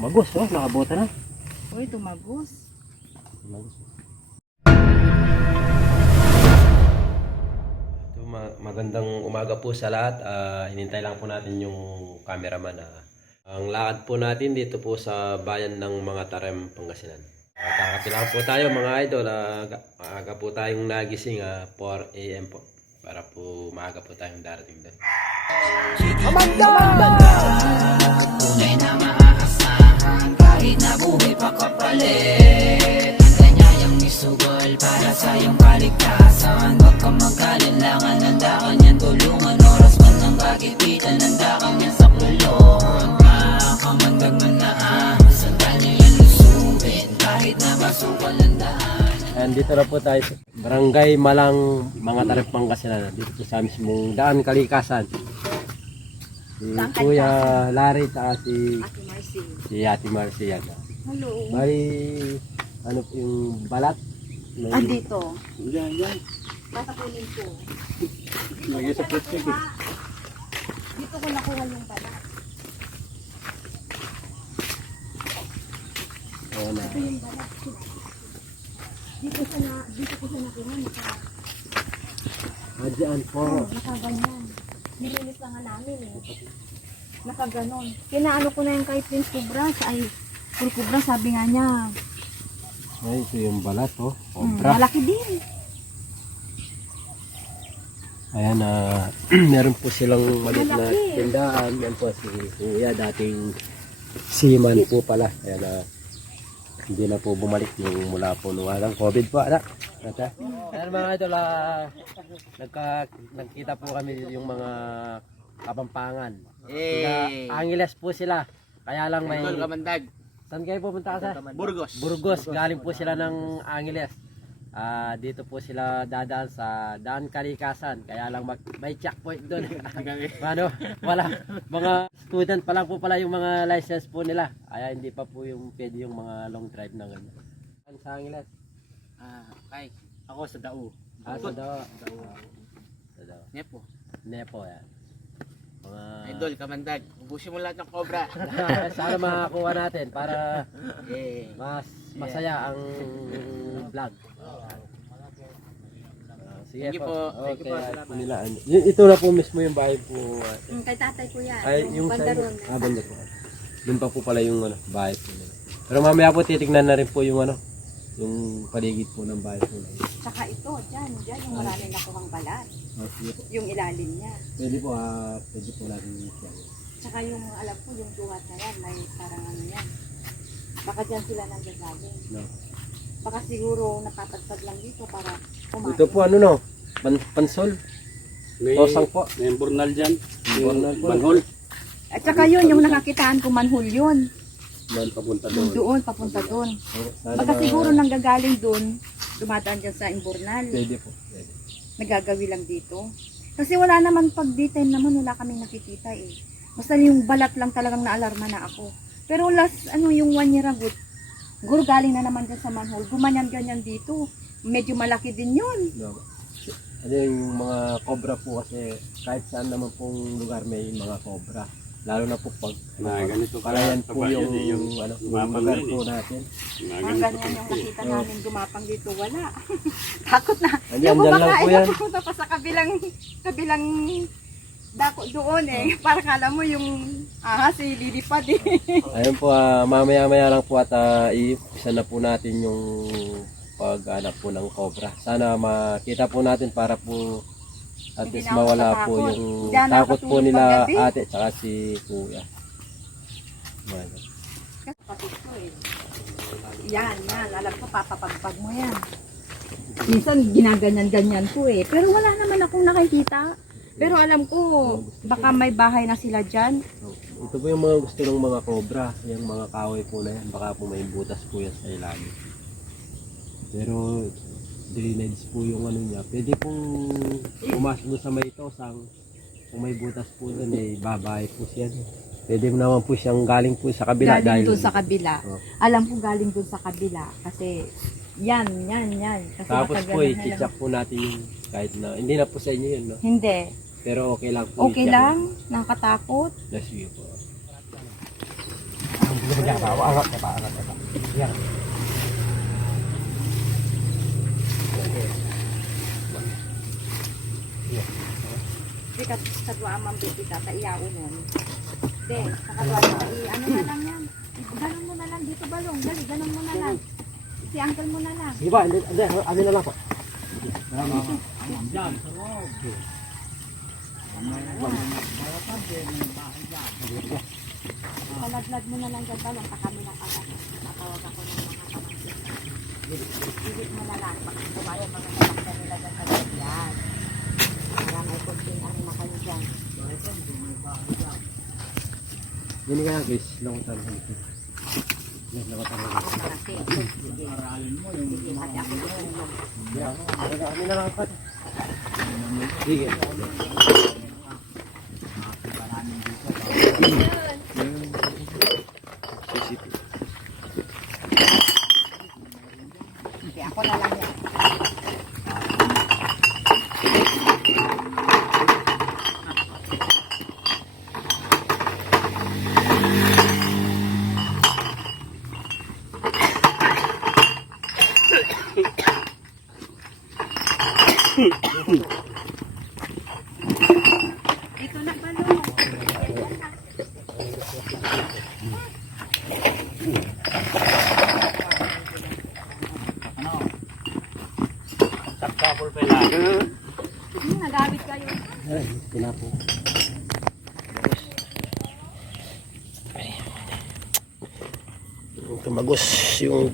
Tumagos, oh, nakabota na. Uy, tumagos. Tumagos. So, magandang umaga po sa lahat. Hinintay lang po natin yung cameraman. Ang lakad po natin dito po sa bayan ng mga Tarem, Pangasinan. Kakapilang po tayo mga idol. Maaga po tayong nagising 4 AM po. Para po maaga po tayong darating doon. Amanda! Tunay na maaasahan kahit na buhay pa kapalit. Ang kanyayang misugol para sa iyong kaligtasan. Huwag kang magkalinlangan, handa ka niyan tulungan. Oras man ng kagipitan, handa ka niyan sa kulungan. Makamandag man na sandal niya yan lusuin. Kahit na masukal ang daan. And dito na po tayo sa Barangay Malang, mga Tarem, Pangasinan. Dito po sa mismong daan kalikasan. Si Kuya Larry at si Ate Marcy yan. Hello. Bali, ano po yung balat? Dito. Yan. Pasakunin ko. Lagi sa plastic eh. Dito ko nakuha yung balat. Oo na. Ito yung balat. Dito ko siya nakuha. Diyan po. Nakaganyan. Nilinis lang nga namin eh. Nakaganon. Kinaano ko na yung kay Prince Cobra. Ay, Prince Cobra sabi nga niya. Ay, ito yung balat oh. Cobra. Malaki din. Ayan meron po silang maliit na Malaki. tindahan. Yan po si Kuya, dating seaman po pala. Ayan hindi na po bumalik yung mula po nung walang COVID po. Ayan mga idol, nagkita po kami yung mga Kapampangan. Angeles po sila. Kaya lang may... Saan kayo pupunta ka sa? Burgos. Galing po sila ng Angeles. Dito po sila dadaan sa daan kalikasan. Kaya lang may checkpoint doon. Wala. Mga student pa lang po pala yung mga license po nila. Kaya hindi pa po yung pwede yung mga long drive na ganyan. Sa Angeles? Ako sa Dao. Sa Dao. Nepo yan. Mga... Idol, kamandag. Ubusin mo lahat ng cobra. Sana makakuha natin para mas masaya ang vlog. Sige Thank you po. Okay, ito na po mismo yung bahay po. Kay tatay ko yan. Ay, yung bandaron. Banda po. Doon pa po pala yung bahay po nila. Pero mamaya po titignan na rin po yung yung paligid po ng bahay po nila. Tsaka ito, dyan yung marami nakuhang balat. Sige po. Yung ilalim niya. Pwede po, pwede po natin siya. Tsaka yung alam ko, yung duhat na yan, may parang ano yan. Baka dyan sila nanggagaling. No. Baka siguro nakatagtag lang dito para kumain. Ito po pansol. Tosang po. May burnal dyan. Burnal po. Manhol. At saka yun, yung nakakitaan ko manhole yun. Papunta Doon, papunta doon. Sana Baka siguro nanggagaling doon, dumadaan dyan sa Imburnal. Pwede po. Pwede. Nagagawi lang dito. Kasi wala naman pag daytime naman, wala kaming nakikita eh. Basta yung balat lang talagang naalarma na ako. Pero last, yung 1 year ago, siguro galing na naman dyan sa manhole. Gumanyan-ganyan dito. Medyo malaki din yun. No. Ano yung mga cobra po kasi kahit saan naman pong lugar may mga cobra. Lalo na po pag ganito kalayan po yung lugar po natin. Mga ganyan yung nakita namin gumapang dito, wala. Takot na. Andyan, Yung andyan lang po kumakain yan. na pumunta pa sa kabilang dako doon eh. Para kala mo yung ahas lilipad eh. Ayun po, mamaya-maya lang po at iisa na po natin yung paghanap po ng cobra. Sana makita po natin para po at Hindi least na ako mawala po tatakot. yung Hindi na takot po nakatulog nila paggabi. ate tsaka si kuya. Yan. Kapatid ko eh. Yan. Alam ko papapagpag mo yan. Minsan ginaganyan-ganyan ko eh. Pero wala naman akong nakikita. Pero alam ko, baka may bahay na sila dyan. Ito po yung mga gusto ng mga cobra, yung mga kahoy po na yan. Baka po may butas po yan sa ilalim. Pero drainage po yung niya. Pwede pong pumasok doon sa may tosang. Kung may butas po doon, babae po siya. Pwede naman po siyang galing po sa kabila. Galing doon sa kabila. Oh. Alam ko galing doon sa kabila. Kasi yan. Kasi Tapos po, matagalan na i-check po natin yung kahit na, hindi na po sa inyo yun, no? lang. Hindi. Pero okay lang po. Okay lang. Nakakatakot. Let's go po. Yan, angat, angat. Yan. Di katwa amang baby tata iyao nun. De, sakatwa tata ano na lang yan. Ganon mo na lang dito balong. Dali, ganon mo na lang. Si uncle mo na lang. Di ba? Hindi, ano na lang po. Paladlad mo na lang dyan balong. Kami na kagad. Tatawag ako ng mga pamangkin. Hindi mo na lang. Baka kumain mga kapakta nila dyan sa yan. Para may kunting ano na kayo dyan. Hindi ka lang, guys. Langotan lang. Langotan lang. Ako na kasi. Sige. Sige, pati ako tutulong. Kami na lang po. Sige. Sige, ako na lang yan. Dito na balong. Nagamit kayo. Ay, tinapo. Tumagos yung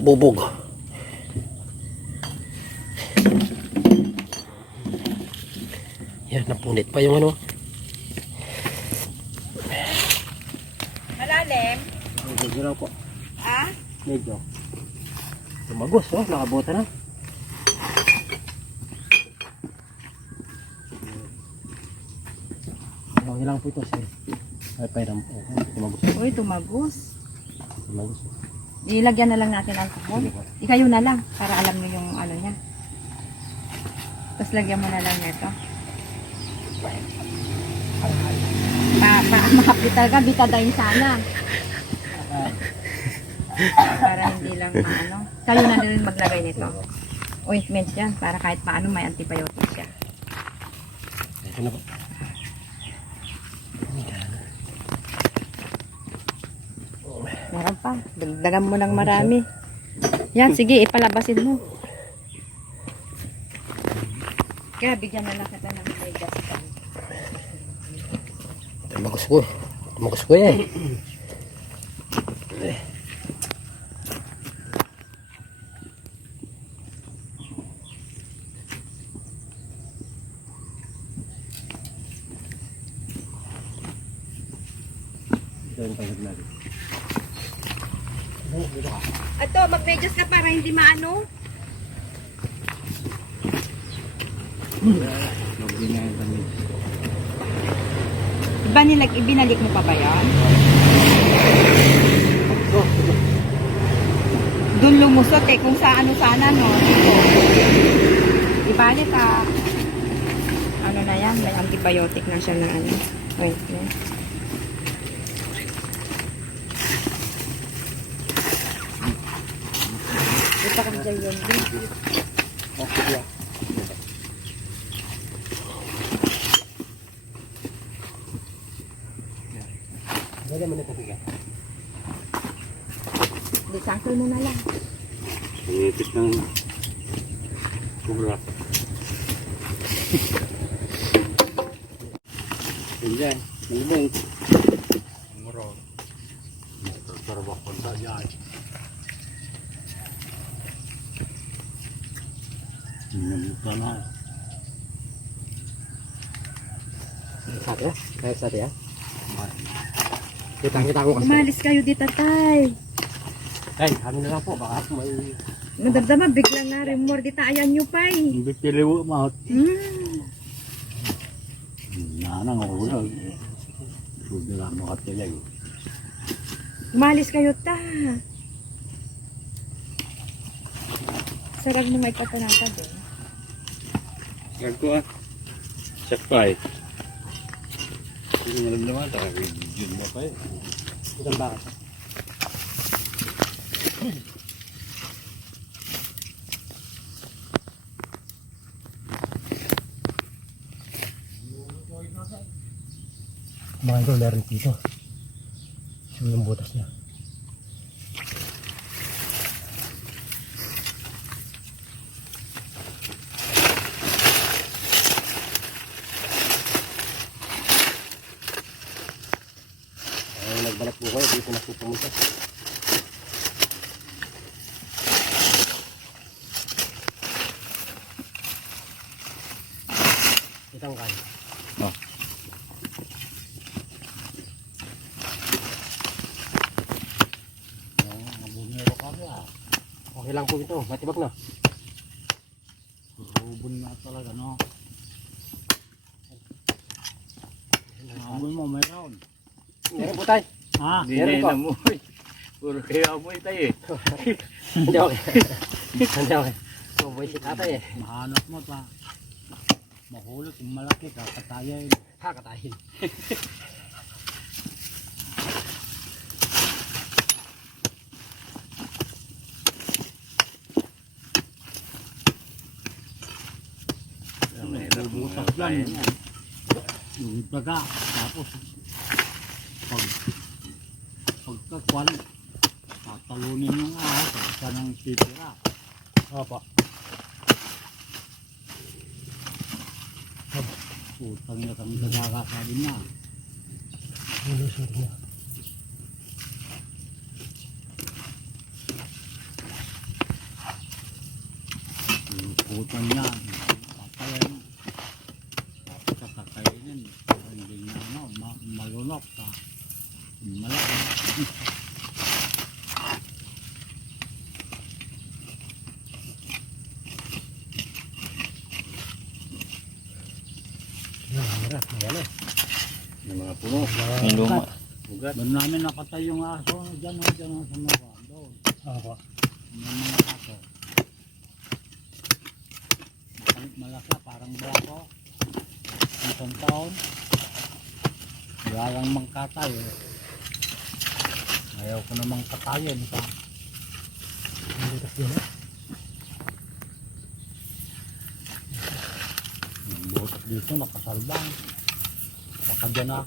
bubog. Yan, napunit pa yung ano. Malalim? Medyo raw po. Ah? Medyo. Tumagos, oh. Nakabota na. Ilang po ito, sir. Ay, pairam po. Tumagos. Uy, tumagos. Tumagos. Ilagyan na lang natin alcohol. Ikayo na lang, para alam nyo yung ano niya. Tapos lagyan mo na lang nito. Makapit talaga, bitadain sana. Para hindi lang maano. Kayo na rin maglagay nito. Ointment yan, para kahit paano may antibiotic siya. Ito na po. Meron pa. Dagdagan mo ng marami. Yan, sige, ipalabasin mo. Kaya bigyan na lang kita ng bigas. Tumagos ko. Tumagos ko eh. Ito yung pagod natin. Ato, mag-medyas ka para hindi maano. Ibinalik mo pa ba yan? Doon lumusot eh, kung sa ano sana no. Dito. Ibalik ka. Ano na yan, may antibiotic na siya na ano. Ointment. Ito kang dyan yun. Okay lang. Lagyan mo na tabiga. Disangkol mo na lang. Pangipit ng kubra. Yan, malubong. Muro. Sarabak punta dyan. Namuta na. Sate ya? Kaya sate ya? Kita ko kasi. Umalis kayo dito, tay. Ay, kami na lang po. Baka may... Madamdama, bigla nga remor dita ayan nyo pa eh. Hindi piliwo maut. Nanang ako na. Sudah lang makatilag. Umalis kayo ta. Sarap mo may patanata doon. Gagko ah. Sakpay. Hindi mo alam naman. Takagin mo pa eh. Isang bakit. Mga idol, meron dito. So yung butas niya. Ay, nagbalat po kayo, dito na po pumunta. Itang kan. Mabungero kami ah. Okay lang po ito, matibak na. Ubun na talaga, no? Amoy mo, mayroon. Meron po tayo. Ha? Meron po. Amoy. Puro kayo amoy tayo eh. Hindi okay. Hindi okay. Suboy si tatay eh. Mahanap mo ta. Mahulot yung malaki, kakatayin. Kakatahin. Bubutas lang. Yung taga. Tapos, pagkakwan, tatalunin yung ahas. Isa ng titira. Opo. Putang na kami nagkakasabi na. Lulusot niya. Putang niya. Patayin. Katakainin. Hindi na malunok ka. Malaki. Ayan eh. Yung mga puno. May luma. Ugat. Doon namin nakatay yung aso. Diyan sa mga doon. Opo. Yung mga aso. Malaki, parang brako. Isang taon. Wala lang mangkatay eh. Ayaw ko namang katayin ka. Ang butas din eh. Yung butas dito nakasalbang. Baka dyan na.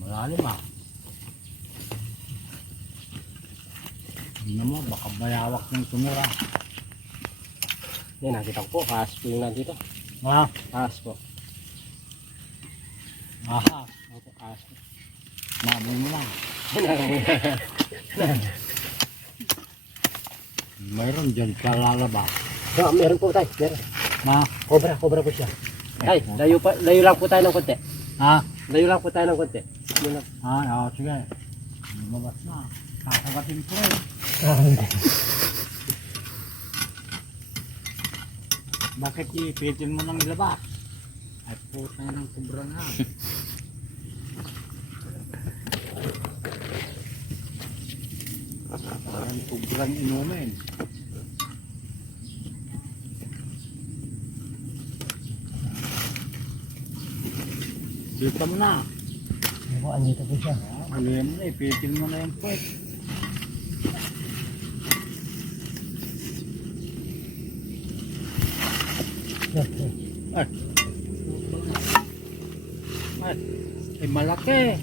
Malalim ah. Hindi mo, baka mayawak yung tumira. Yan, nakita ko po. Kaas po yung nandito. Ha? Kaas po. Aha. Opo, kaas po. Mamoy mo lang. Mayroon dyan kalalabas. No, meron po tayo. Meron. Ha? Cobra po siya. Ay, layo lang po tayo ng konti. Ha? Layo lang po tayo ng konti. Yun lang. Ha? Sige. Lumabas na. Kakagatin ko eh. Bakit ipitin mo ng ilabas? Ay puta ng kubra na. Parang kubrang inumin. Dito mo na. Opo, andito po siya. Alihin mo na, ipitin mo na yung puwet. Ay, malaki.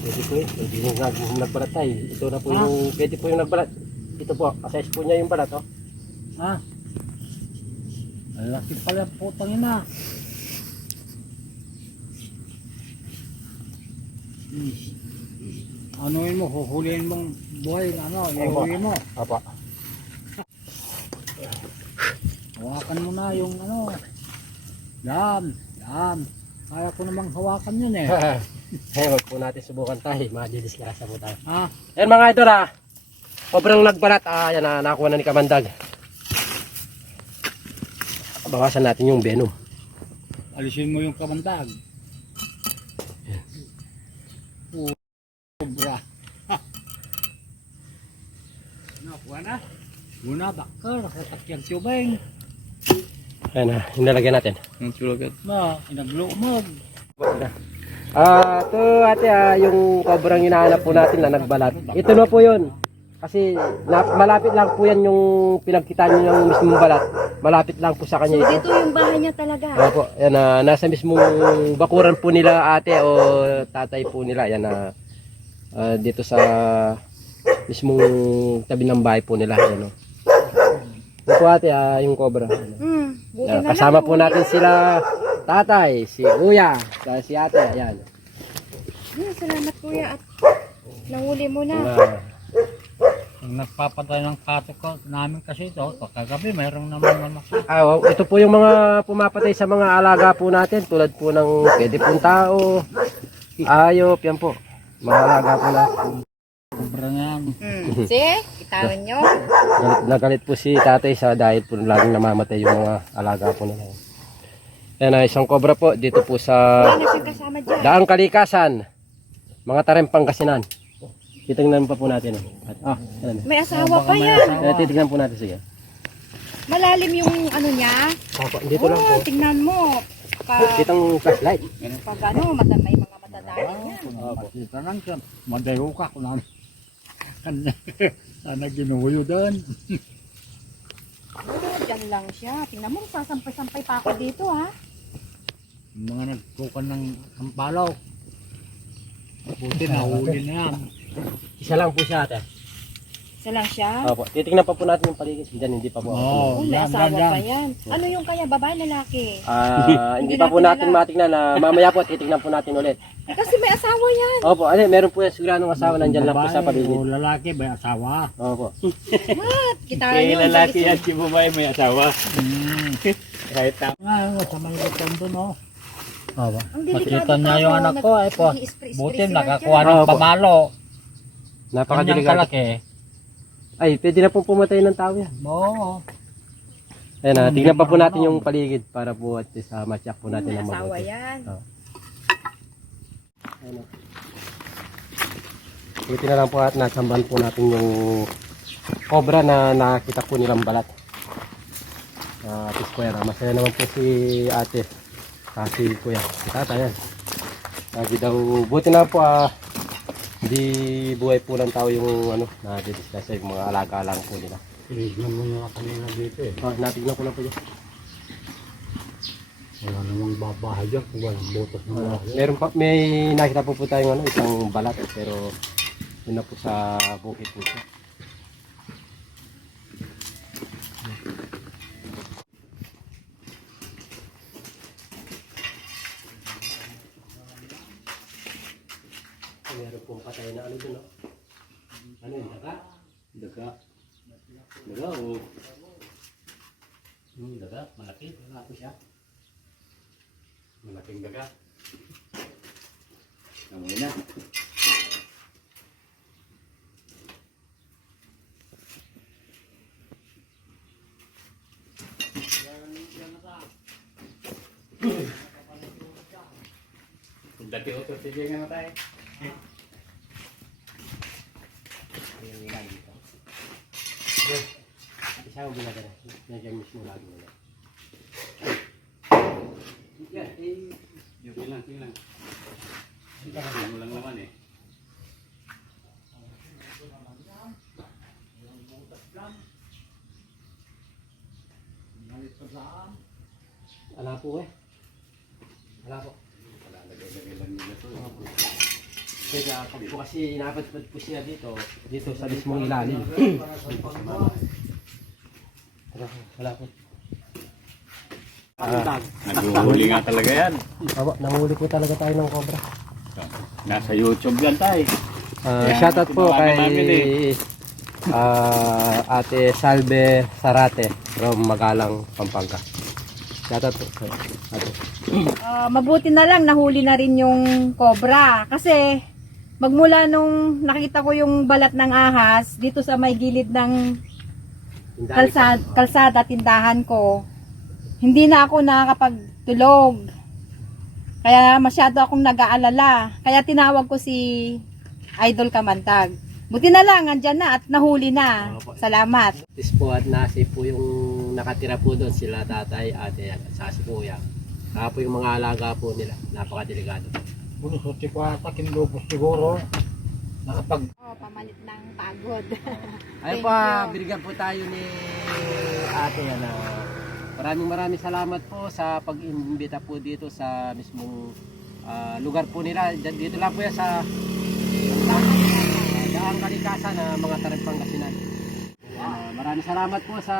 Pwede po yun. Pwede yung nagbalat tayo. Ito na po yung, pwede po yung nagbalat. Ito po, asize po niya yung balat, oh. Ha? Malaki pala putang ina. Anuin mo, huhulihin mong buhay, iuwi mo. Opo. Hawakan mo na yung yan. Kaya ko namang hawakan yun eh. Wag po natin subukan tayo. Madidisgrasa po tayo. Ha? Ayan mga idol ha. Sobrang nagbalat. Ayan na, nakuha na ni Kamandag. Bawasan natin yung venom. Alisin mo yung kamandag. Sobra. Nakuha na. Muna bakal, katakyan tubeng. Ayan na, inalagyan natin. Ang sulagat. Na, inaglumog. Ito ate, yung cobrang hinahanap po natin na nagbalat. Ito na po yun. Kasi malapit lang po yan yung pinagkitaan niyo ng mismong balat. Malapit lang po sa So, kanya ito. dito yung bahay niya talaga. Opo, yan nasa mismong bakuran po nila ate o tatay po nila. Yan dito sa mismong tabi ng bahay po nila. Yan, ito po ate, yung cobra. Buti Yan, na kasama lang, po natin sila tatay, si kuya, si ate. Yan. Salamat kuya at nahuli mo na. Yung nagpapatay ng kato ko namin kasi ito, kagabi mayroong naman mamakit. Ito po yung mga pumapatay sa mga alaga po natin tulad po ng pwede pong tao, ayop, yan po. Mga alaga po natin. Sobra na yan. See? Kitawan nyo? Nagalit po si tatay sa dahil po laging namamatay yung mga alaga po nila. Yan isang cobra po dito po sa Wala na siyang kasama dyan. Daang Kalikasan, mga Tarem Pangasinan. Titingnan pa po natin. Yan. May asawa pa yan. Titingnan po natin sige. Malalim yung ano niya. Dito lang po. Tingnan mo. Kitang flashlight. Pag ano, may mga matadali yan. Makita lang siya. Madayo ka ko namin. Sana ginuyo doon. Diyan lang siya. Tingnan mo, sasampay-sampay pa ako dito ha. Yung mga nagkukan ng sampalaw. Buti nahuli na yan. Isa lang po siya ate. Isa lang siya. Opo. Titingnan pa po natin yung paligid. Diyan hindi pa po. Oh, may asawa pa yan. Ano yung kaya, babae, lalaki? Hindi pa po natin matingnan na mamaya po titingnan po natin ulit. Kasi may asawa yan. Opo, meron po yung siguradong asawa nandyan lang po sa paligid. O lalaki, may asawa. Opo. Kitawan nyo. lalaki yan, si babae may asawa. Kahit tama. Nga, sa mga tondo, no? Aba. Ang delikado Makita niya yung anak ko, ay po. Nag-i-spray-spray Buti sila nakakuha dyan. ng Opo. pamalo. Kanyang Napakadelikado. kalaki. Ay, pwede na po pumatay ng tao yan. Oo. Ayan tingnan pa po natin yung paligid para po at matyak po natin May ng asawa mabuti. yan. Buti na lang po at nasamban po natin yung cobra na nakita po nilang balat. Ate Kuya, masaya naman po si ate. Kasi kuya, si tata yan. Lagi daw, buti na po hindi buhay po ng tao yung na-discuss yung mga alaga lang po nila. Tinignan mo nga kanina dito eh. Natignan ko lang po yun. Wala namang babahay dyan kung walang butas ng bahay. Meron pa, may nakita po tayong isang balat pero yun na po sa bukid po siya. Meron pong patay na dun, no? Ano yun, daga? Daga. Daga o. Daga, malaki. Wala po siya. Malaking daga. Namoy na. Dati otro sige nga tayo. Yung ilan dito. Isa ko ginagana. Nandiyan mismo lagi nila. Yan, Sige lang, sige lang. Sige mo lang naman eh. Wala po eh. Wala po. Lagay lang nila to. Kaya pag po kasi inapadpad po siya dito sa mismong ilalim. Wala po. Naghuhuli nga talaga yan. Nanghuli po talaga tayo ng cobra. Nasa YouTube yan tayo. Shoutout po kay namin Ate Salve Sarate from Magalang, Pampanga. Shoutout po. Ate. Mabuti na lang nahuli na rin yung cobra kasi magmula nung nakita ko yung balat ng ahas dito sa may gilid ng kalsada tindahan ko, hindi na ako nakakapagtulog. Kaya masyado akong nag-aalala. Kaya tinawag ko si Idol Kamantag. Buti na lang, andyan na at nahuli na. Salamat. This po at nasi po yung nakatira po doon sila tatay, ate at sa si kuya. Kaya po yung mga alaga po nila, napakadelikado. Bunusot si Kwata, kinlubos siguro. Nakapag Oh, pamalit ng pagod. Ayun po, binigyan po tayo ni ate. Maraming salamat po sa pag-imbita po dito sa mismong lugar po nila. Dito lang po yan sa Daang Kalikasan na mga Tarang Pangasinan. Maraming salamat po sa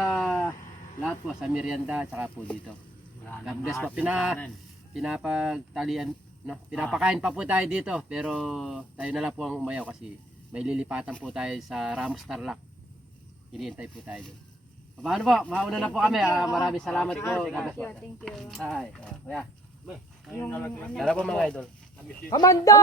lahat po, sa merienda at saka po dito. God bless po. Pinapagtalian, no? Pinapakain pa po tayo dito, pero tayo na lang po ang umayaw kasi may lilipatan po tayo sa Ramos Tarlac. Hinihintay po tayo doon. Paano po? Mauna na po kami. Maraming salamat po. God bless po. Thank you. Ay, kuya. Yung, Dala po mga idol. Kamanda!